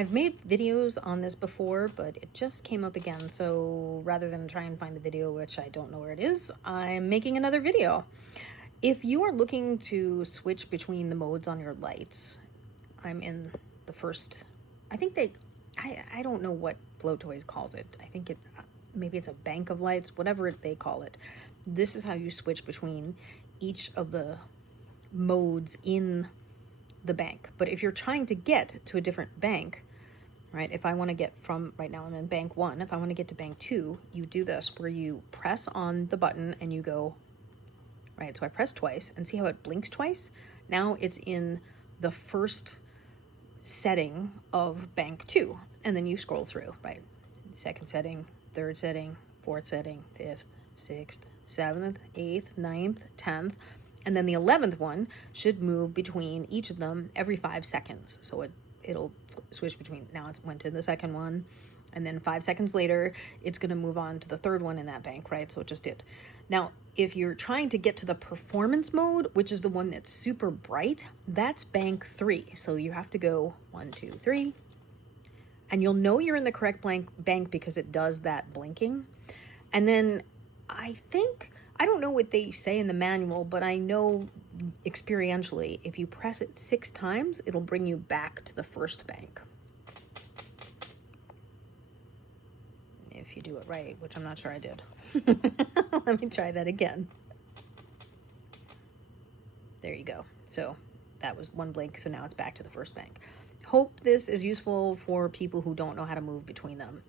I've made videos on this before, but it just came up again. So rather than try and find the video, which I don't know where it is, I'm making another video. If you are looking to switch between the modes on your lights, I'm in the first, I think I don't know what Flowtoys calls it. I think maybe it's a bank of lights, whatever they call it. This is how you switch between each of the modes in the bank. But if you're trying to get to a different bank, right? If I want to get from, right now I'm in bank 1, if I want to get to bank 2, you do this where you press on the button and you go, right? So I press twice and see how it blinks twice? Now it's in the first setting of bank 2, and then you scroll through, right? Second setting, third setting, fourth setting, fifth, sixth, 7th, 8th, 9th, 10th, and then the 11th one should move between each of them every 5 seconds. So it'll switch between, now it went to the second one, and then 5 seconds later, it's going to move on to the third one in that bank, right? So it just did. Now, if you're trying to get to the performance mode, which is the one that's super bright, that's bank 3. So you have to go 1, 2, 3, and you'll know you're in the correct bank because it does that blinking. And then I don't know what they say in the manual, but I know experientially, if you press it 6 times, it'll bring you back to the first bank. If you do it right, which I'm not sure I did. Let me try that again. There you go. So that was one blink, so now it's back to the first bank. Hope this is useful for people who don't know how to move between them.